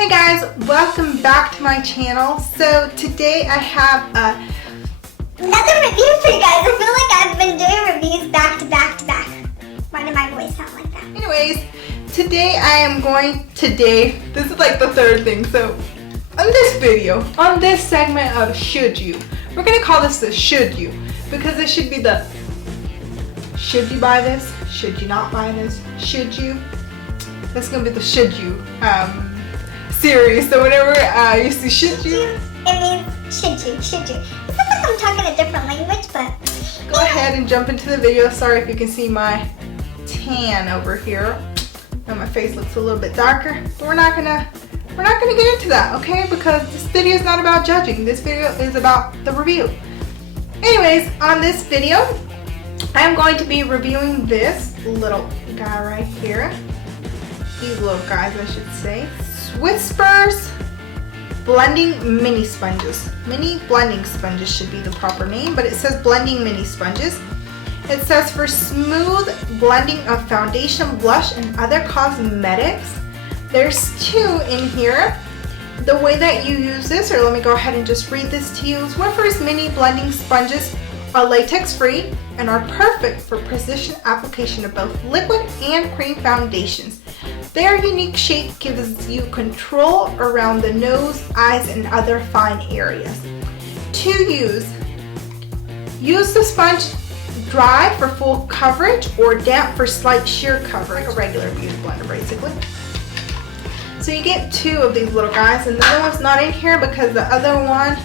Hey guys, welcome back to my channel. So today I have another review for you guys. I feel like I've been doing reviews back to back to back. Why did my voice sound like that? Anyways, today I am this is like the third thing. So on this video, on this segment of Should You, we're gonna call this the Should You, because it should be the should you buy this? Should you not buy this? Should you? That's gonna be the Should You series. So whenever you see should you, it means should you. It feels like I'm talking a different language, but go ahead and jump into the video. Sorry if you can see my tan over here and my face looks a little bit darker, but we're not gonna get into that, okay? Because this video is not about judging. This video is about the review. Anyways, on this video I'm going to be reviewing this little guy right here. These little guys, I should say. Swisspers blending mini sponges. Mini blending sponges should be the proper name, but it says blending mini sponges. It says for smooth blending of foundation, blush, and other cosmetics. There's two in here. The way that you use this, or let me go ahead and just read this to you. Swisspers mini blending sponges are latex free and are perfect for precision application of both liquid and cream foundations. Their unique shape gives you control around the nose, eyes, and other fine areas. To use the sponge dry for full coverage or damp for slight sheer coverage, like a regular beauty blender basically. So you get two of these little guys, and the other one's not in here because the other one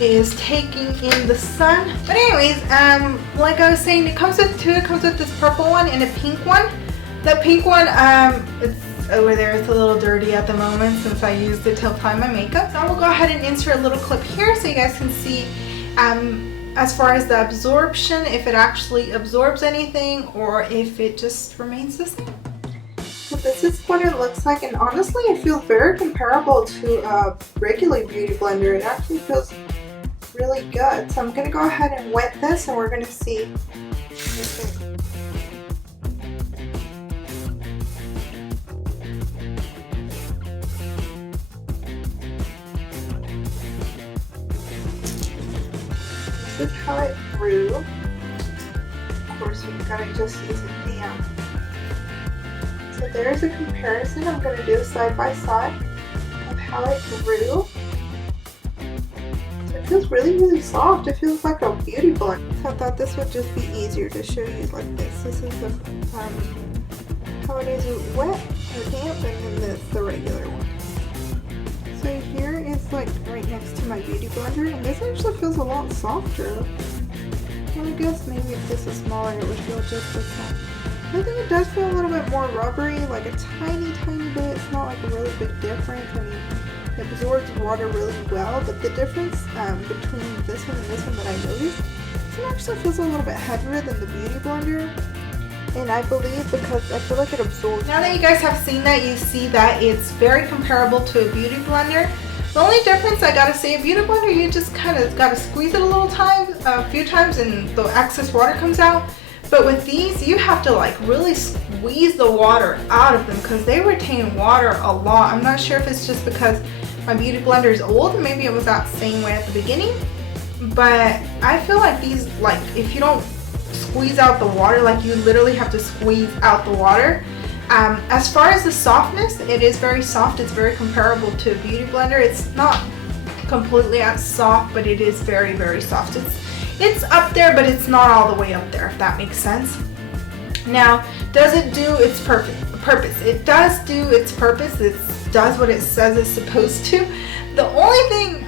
is taking in the sun. But anyways, like I was saying, it comes with two. It comes with this purple one and a pink one. The pink one, it's over there. It's a little dirty at the moment since I used it to apply my makeup. So I will go ahead and insert a little clip here so you guys can see as far as the absorption, if it actually absorbs anything or if it just remains the same. So this is what it looks like, and honestly it feels very comparable to a regular beauty blender. It actually feels really good. So I'm going to go ahead and wet this and we're going to see. This is how it grew. Of course, we've got to just use it damp. So there's a comparison. I'm going to do side by side of how it grew. So it feels really soft. It feels like a beauty blender. So I thought this would just be easier to show you like this. This is the how it is wet or damp, and then this the regular one. So here is like right next to my beauty blender, and this actually feels a lot softer. Well, I guess maybe if this is smaller it would feel just as soft. I think it does feel a little bit more rubbery, like a tiny bit. It's not like a really big difference. I mean, it absorbs water really well, but the difference between this one and this one that I noticed, this one actually feels a little bit heavier than the beauty blender. And I believe because I feel like it absorbs. Now that you guys have seen that, you see that it's very comparable to a beauty blender. The only difference, I gotta say, a beauty blender, you just kind of gotta squeeze it a few times, and the excess water comes out. But with these, you have to like really squeeze the water out of them because they retain water a lot. I'm not sure if it's just because my beauty blender is old, maybe it was that same way at the beginning. But I feel like these, like if you don't squeeze out the water, like you literally have to squeeze out the water. As far as the softness, it is very soft. It's very comparable to a beauty blender. It's not completely as soft, but it is very soft. It's up there, but it's not all the way up there, if that makes sense. Now, does it do its purpose? It does do its purpose. It does what it says it's supposed to. The only thing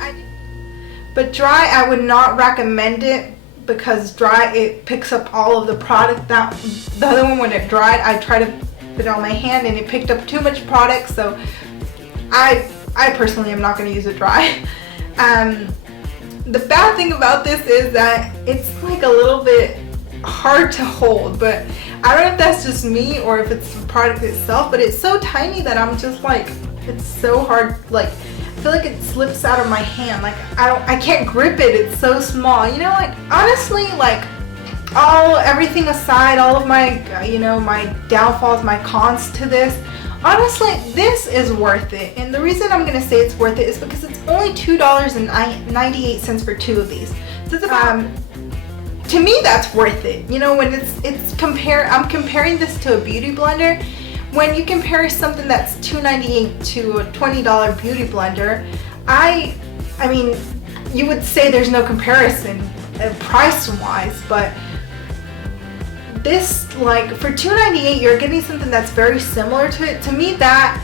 but dry, I would not recommend it, because dry, it picks up all of the product. That the other one, when it dried, I tried to put it on my hand and it picked up too much product, so I personally am not going to use it dry. The bad thing about this is that it's like a little bit hard to hold, but I don't know if that's just me or if it's the product itself, but it's so tiny that I'm just like, it's so hard, like I feel like it slips out of my hand, like I can't grip it, it's so small, you know, like honestly, like everything aside, all of my, my downfalls, my cons to this, honestly, this is worth it. And the reason I'm going to say it's worth it is because it's only $2.98 for 2 of these. So it's about, to me, that's worth it. You know, when I'm comparing this to a beauty blender. When you compare something that's $2.98 to a $20 beauty blender, I mean, you would say there's no comparison price-wise, but this, like, for $2.98, you're getting something that's very similar to it. To me, that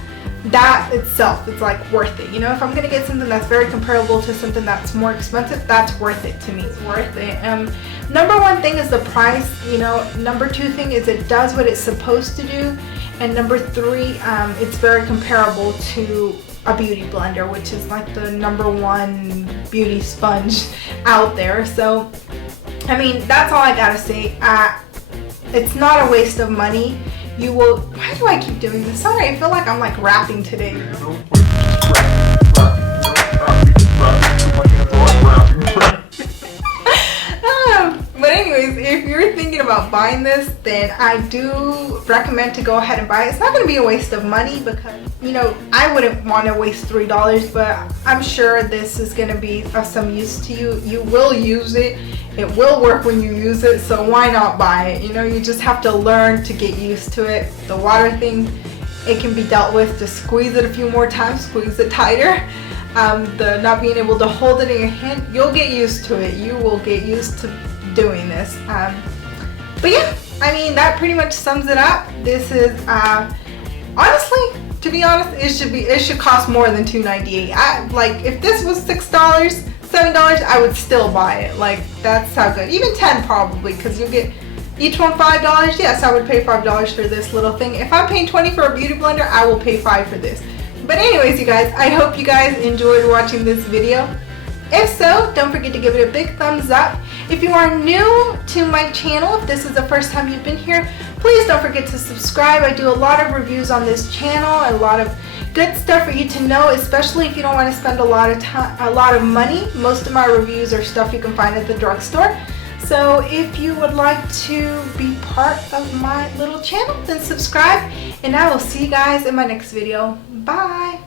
itself is like worth it. You know, if I'm gonna get something that's very comparable to something that's more expensive, that's worth it to me. It's worth it. Number one thing is the price. You know, number two thing is it does what it's supposed to do, and number three, it's very comparable to a beauty blender, which is like the #1 beauty sponge out there. So, I mean, that's all I gotta say. It's not a waste of money. You will. Why do I keep doing this? Sorry, I feel like I'm like rapping today. But anyways, if you're thinking about buying this, then I do recommend to go ahead and buy it. It's not going to be a waste of money because, you know, I wouldn't want to waste $3, but I'm sure this is going to be of some use to you. You will use it. It will work when you use it, so why not buy it? You know, you just have to learn to get used to it. The water thing, it can be dealt with. Just squeeze it a few more times, squeeze it tighter. The not being able to hold it in your hand, you'll get used to it. You will get used to doing this. But yeah, I mean, that pretty much sums it up. This is honestly, to be honest, it should cost more than $2.98. Like, if this was $6, $7, I would still buy it. Like, that's how good. Even $10 probably, because you'll get each one $5. Yes, I would pay $5 for this little thing. If I'm paying $20 for a beauty blender, I will pay $5 for this. But anyways, you guys, I hope you guys enjoyed watching this video. If so, don't forget to give it a big thumbs up. If you are new to my channel, if this is the first time you've been here, please don't forget to subscribe. I do a lot of reviews on this channel, a lot of good stuff for you to know, especially if you don't want to spend a lot of money. Most of my reviews are stuff you can find at the drugstore. So if you would like to be part of my little channel, then subscribe, and I will see you guys in my next video. Bye!